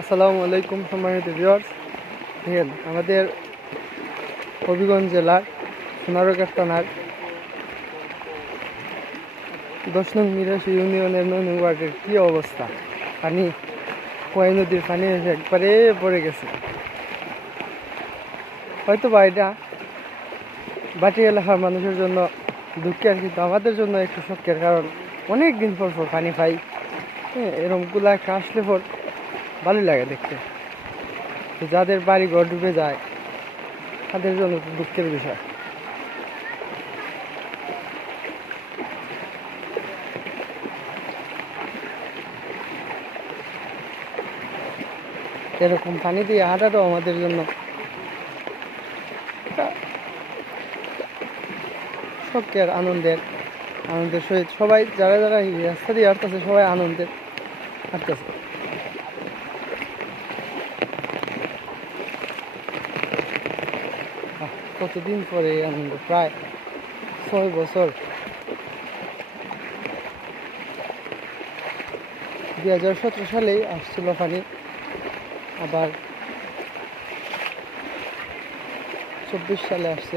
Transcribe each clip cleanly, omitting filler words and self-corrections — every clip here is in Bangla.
আসসালামু আলাইকুম সম্মানিত ভিউয়ার্স। দেখেন আমাদের হবিগঞ্জ জেলার সোনারগাঁ থানার 10 নং মিরাশি ইউনিয়নের 9 নং ওয়ার্ডের কী অবস্থা। পানি খোয়াই নদীর পানি এসে একবারে পড়ে গেছে। হয়তো বা এটা বাটি এলাকার মানুষের জন্য দুঃখের, কিন্তু আমাদের জন্য একটু শখের, কারণ অনেক দিন পর পানি পাই। হ্যাঁ, এরকমগুলো একটা আসলে পর ভালোই লাগে দেখতে। তো যাদের বাড়ি ঘর ডুবে যায় তাদের জন্য একটু দুঃখের বিষয়। এরকম পানি দিয়ে হাঁটাটাও আমাদের জন্য শখের, আনন্দের সহিত সবাই যারা যারা এই রাস্তা দিয়ে হাঁটতেছে সবাই আনন্দের হাঁটতেছে। কতদিন পরে এই আনন্দ, প্রায় 6 বছর। 2017 সালেই আসছিল পানি, আবার 24 সালে আসছে।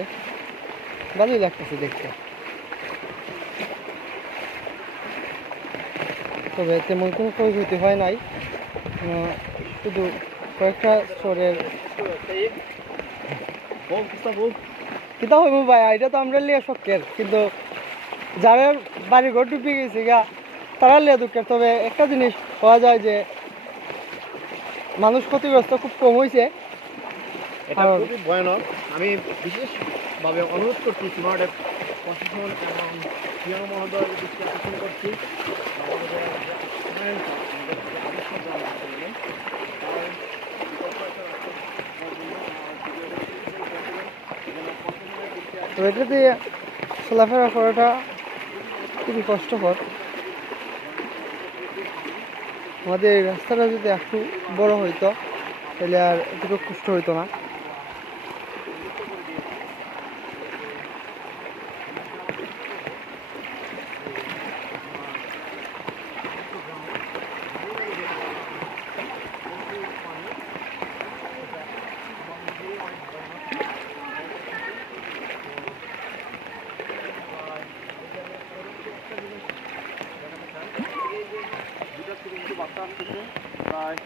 ভালোই লাগতেছে দেখতে। তবে তেমন কোনো ক্ষয়ক্ষতি হয় নাই, শুধু কয়েকটা স্তরের কিতা হইব ভাই, এটা তো আমরা লিয়ে শখের, কিন্তু যারা বাড়ি ঘর ডুবে গেছে গা তারা লিয়ে দুঃখের। তবে একটা জিনিস পাওয়া যায় যে মানুষ ক্ষতিগ্রস্ত খুব কম হয়েছে। এটা খুবই ভয়ানক। আমি বিশেষভাবে অনুরোধ করছি সিমাটের প্রশাসন এবং সিএম মহোদয়ের দৃষ্টি আকর্ষণ করছি তো এটা দিয়ে চলাফেরা করাটা খুবই কষ্টকর। আমাদের এই রাস্তাটা যদি একটু বড় হইতো তাহলে আর এতটুকু কষ্ট হইতো না। প্রায়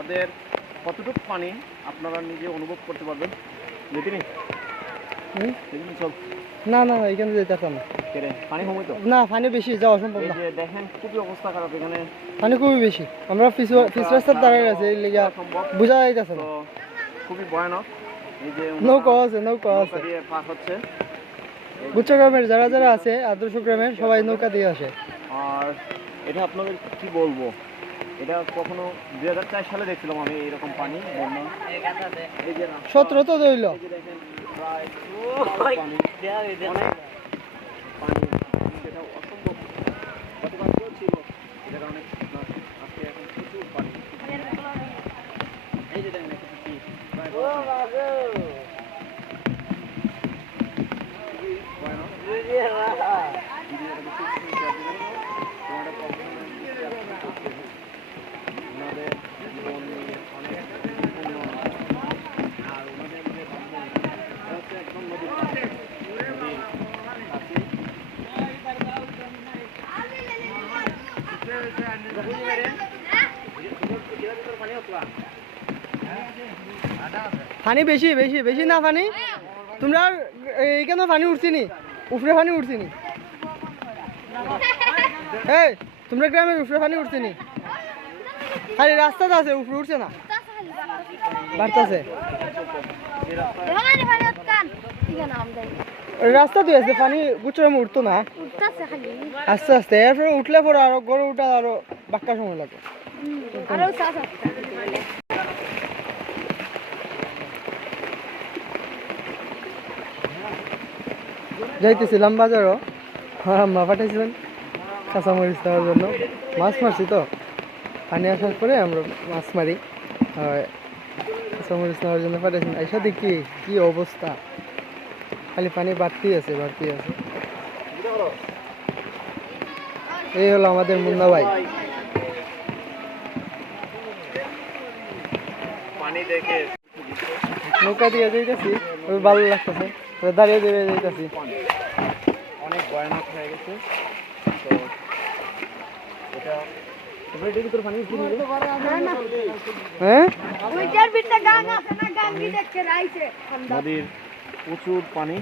ওদের কতটুকু পানি আপনারা নিজে অনুভব করতে পারবেন? না না না, এখানে যেতে পারতাম না। পানি কমই তো না, পানি বেশি, যাওয়া সম্ভব না। দেখেন খুবই অবস্থা খারাপ এখানে, পানি খুবই বেশি। আমরা পিছ রাস্তার দাঁড়ায় গেছে, এই লেগে বোঝা যাইতেছে না। খুবই ভয়ানক। এই যে নৌকা আছে দিয়ে পার হচ্ছে। গুচ্ছ গ্রামের যারা যারা আছে, আদর্শ গ্রামের সবাই নৌকা দিয়ে আসে। আর এটা আপনাদের কি বলবো, এটা কখনো 2004 সালে দেখছিলাম আমি এইরকম পানি বন্যা। 17 তো ধরল। দেখেন প্রায় পানি, অনেক পানি, যেটা অসম্ভব। গতকালকেও ছিল, এটা অনেক আজকে এখন প্রচুর পানি। এই যে দেখেন পানি বেশি বেশি বেশি না পানি। তোমরা এইখানে পানি উঠছি নি, উপরে পানি উঠছি নি। এই তোমরা গ্রামের উপরে পানি উঠছি নি, খালি রাস্তাতে আছে, উপরে উঠছে না, বাড়তেছে। রাস্তা দিয়ে আছে, পানি গুছাম উঠতো না আস্তে আস্তে। এরপরে উঠলে পরে আরো গড়ে উঠা আরো বাক্কা সময় লাগে। যাইতেছিলাম বাজারও, মা পাঠাইছিলেন কাঁচামরিচ দেওয়ার জন্য। মাছ মারছি তো, পানি আসার পরে আমরা মাছ মারি, কাঁচামরিচ নেওয়ার জন্য পাঠাইছেন। এসে দেখি কি অবস্থা, খালি পানি বাড়তেই আছে। এই হলো আমাদের মুন্না ভাই। পানি দেখে নৌকা দিয়ে যাইতেছি, ভালো লাগতেছে, দাঁড়িয়ে দাঁড়িয়ে যাইতেছি। অনেক ভয়ানক হয়ে গেছে। তো এটা এবার এটার ভিতরে পানি ছিল হ্যাঁ নদীর প্রচুর পানি।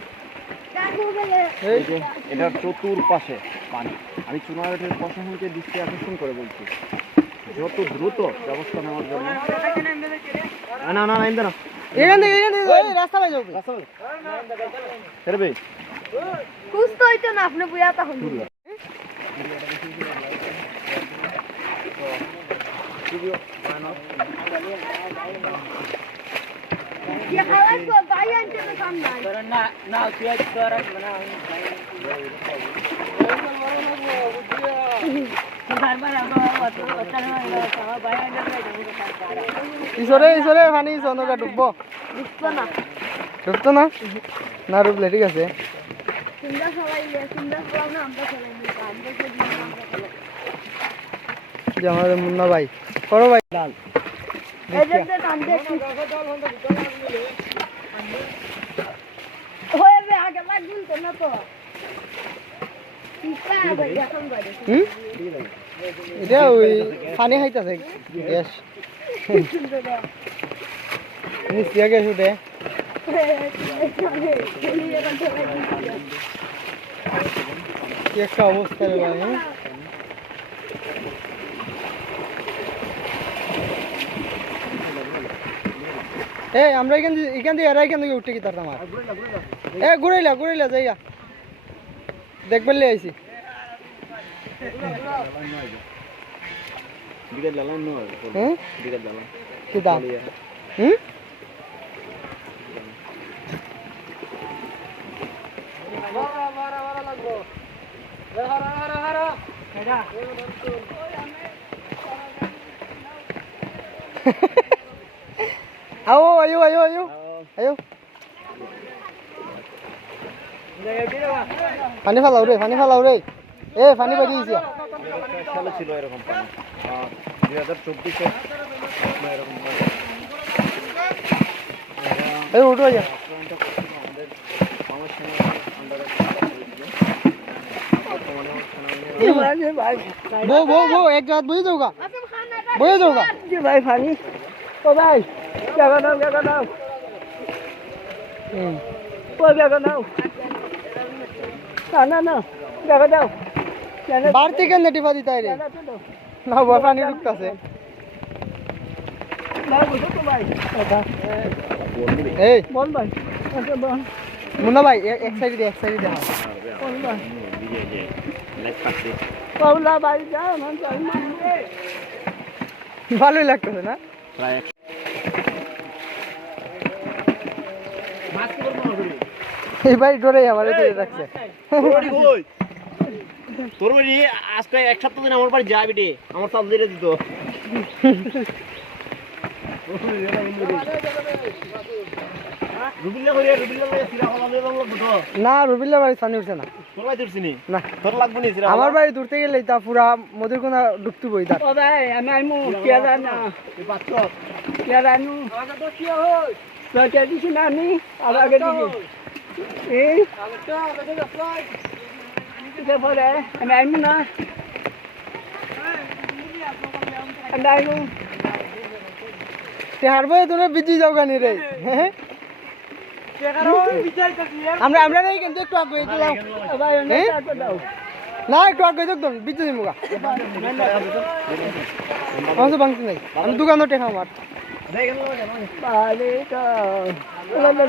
এই এই যে এটার চতুর্পাশে পানি। আমি চুনারহাটের প্রশাসনকে দৃষ্টি আকর্ষণ করে বলছি, যত দ্রুত ব্যবস্থা নেওয়ার জন্য। না না না না না এখান থেকে রাস্তা পাই যাবে। ফেরবে সুস্থ হইতো না আপনি বুয়া তখন খুবই ভয়ানক। ভাই আনতে তো সামনে ঈশ্বরে ঈশ্বরে পানি নৌকা ডুববো, বুঝতো না ডুবতো না, না ডুবলে ঠিক আছে। চিন্তা সবাইলে চিন্তা করলাম না আমরা চলে আমরা যে আমাদের মুন্না ভাই করো ভাই লাল এজেন্টে কাম দেখি হয়ে আগে লাগুন তো না তো ইচ্ছা ভাই এখন বাইরে এটা ওই পানি খাইতেছে গ্যাস নিশ্চয় গ্যাস উঠে কি একটা অবস্থা রে ভাই। এই আমরা এখান থেকে এরা এখান থেকে উঠে কি তার আমার ঘুরাইলা যাইয়া দেখবার লে আইছি। হ্যাঁ কি দাম হুম आओ आयो आयो आयो आयो पानी फालाओ रे ए पानी बाजी दिया সালে ছিল এরকম পানি। 2024-এ এরকম পানি। ए उठो जा আক্রমণটা করছিল আমাদের সংস্থানের আন্ডারে। वो एक जात बोझ जाऊगा जी भाई पानी ओ भाई क्या करना ओ क्या करना ना क्या करना भारती के नेटिवा दिता है रे ना वो पानी रुकता से ए बोल भाई मुन्ना भाई एक साइड दे हाँ बोल भाई দিকে যে লাইট কাটছে। बोला भाई जा ना चल ভালোই লাগতেছে না প্রায় এই ভাই ডরে আমারে ধরে রাখছে তোর বাড়ি আজকে এক সপ্তাহ দিন আমার বাড়ি যাবি রে, আমার সব দিয়ে দিত। না রুবিল্লা বাড়ি পানি উঠছে না তোর বাড়ি তুলছিনি না তোর লাগবে নি আমার বাড়ি দূর থেকে গেলে তা পুরা মধুর কোনা ডুবতে বই তার ओ भाई আমি আইমু কিয়া জানা কিয়া জানু তো কে দিছি না আমি আর আগে দিছি এই কে পরে আমি আইমু না আমি আইমু তে হারবো তোরা বিজি যাও গানি রে হ্যাঁ আমরা নাই কিন্তু একটু আগে দিলাম ভাই অনেক টাকা দাও না একটু আগে দেখুন বিজি দিমুগা আমার তো বাংতি নাই আমি দোকানে টেকা আমার পালে তো লামা